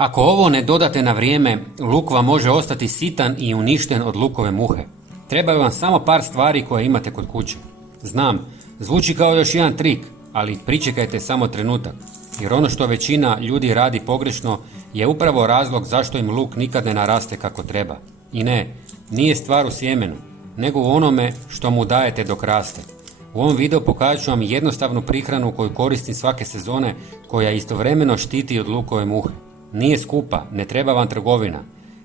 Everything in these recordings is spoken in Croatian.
Ako ovo ne dodate na vrijeme, luk vam može ostati sitan i uništen od lukove muhe. Trebaju vam samo par stvari koje imate kod kuće. Znam, zvuči kao još jedan trik, ali pričekajte samo trenutak, jer ono što većina ljudi radi pogrešno je upravo razlog zašto im luk nikad ne naraste kako treba. I ne, nije stvar u sjemenu, nego u onome što mu dajete dok raste. U ovom videu pokazat ću vam jednostavnu prihranu koju koristim svake sezone, koja istovremeno štiti od lukove muhe. Nije skupa, ne treba vam trgovina.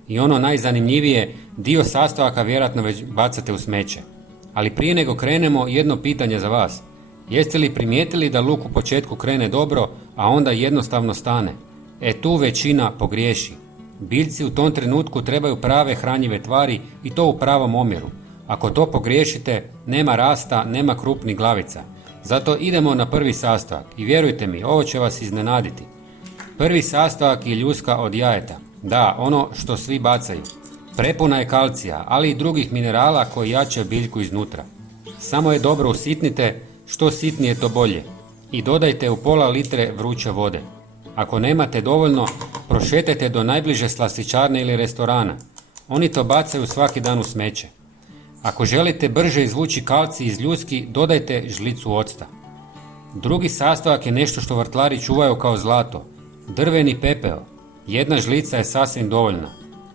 I ono najzanimljivije, dio sastojaka vjerojatno već bacate u smeće. Ali prije nego krenemo, jedno pitanje za vas. Jeste li primijetili da luk u početku krene dobro, a onda jednostavno stane? Tu većina pogriješi. Biljci u tom trenutku trebaju prave hranjive tvari i to u pravom omjeru. Ako to pogriješite, nema rasta, nema krupnih glavica. Zato idemo na prvi sastojak i vjerujte mi, ovo će vas iznenaditi. Prvi sastojak je ljuska od jajeta. Da, ono što svi bacaju. Prepuna je kalcija, ali i drugih minerala koji jačaju biljku iznutra. Samo je dobro usitnite, što sitnije to bolje. I dodajte u pola litre vruće vode. Ako nemate dovoljno, prošetajte do najbliže slastičarne ili restorana. Oni to bacaju svaki dan u smeće. Ako želite brže izvući kalcij iz ljuski, dodajte žlicu octa. Drugi sastojak je nešto što vrtlari čuvaju kao zlato. Drveni pepeo. Jedna žlica je sasvim dovoljna.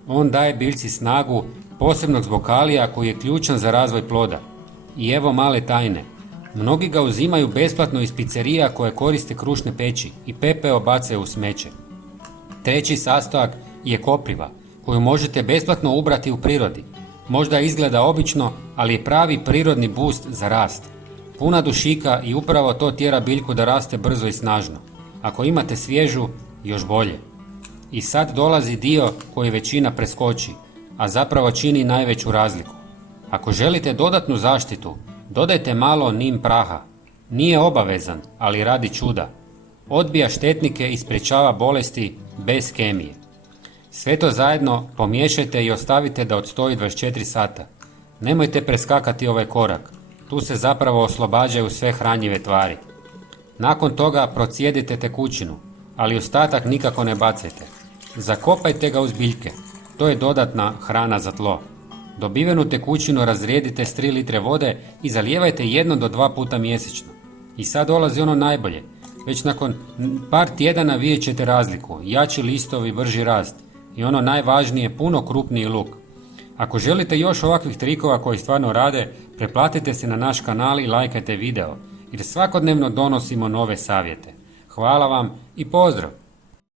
On daje biljci snagu, posebno zbog kalija koji je ključan za razvoj ploda. I evo male tajne. Mnogi ga uzimaju besplatno iz pizzerija koje koriste krušne peći i pepeo bacaju u smeće. Treći sastojak je kopriva, koju možete besplatno ubrati u prirodi. Možda izgleda obično, ali je pravi prirodni boost za rast. Puna dušika i upravo to tjera biljku da raste brzo i snažno. Ako imate svježu, još bolje. I sad dolazi dio koji većina preskoči, a zapravo čini najveću razliku. Ako želite dodatnu zaštitu, dodajte malo nim praha. Nije obavezan, ali radi čuda. Odbija štetnike i sprječava bolesti bez kemije. Sve to zajedno pomiješajte i ostavite da odstoji 24 sata. Nemojte preskakati ovaj korak. Tu se zapravo oslobađaju sve hranjive tvari. Nakon toga procijedite tekućinu, ali ostatak nikako ne bacajte. Zakopajte ga uz biljke. To je dodatna hrana za tlo. Dobivenu tekućinu razrijedite s 3 litre vode i zalijevajte 1 do 2 puta mjesečno. I sad dolazi ono najbolje. Već nakon par tjedana vidjet ćete razliku. Jači listovi, brži rast. I ono najvažnije, puno krupniji luk. Ako želite još ovakvih trikova koji stvarno rade, preplatite se na naš kanal i lajkajte video, jer svakodnevno donosimo nove savjete. Hvala vam i pozdrav!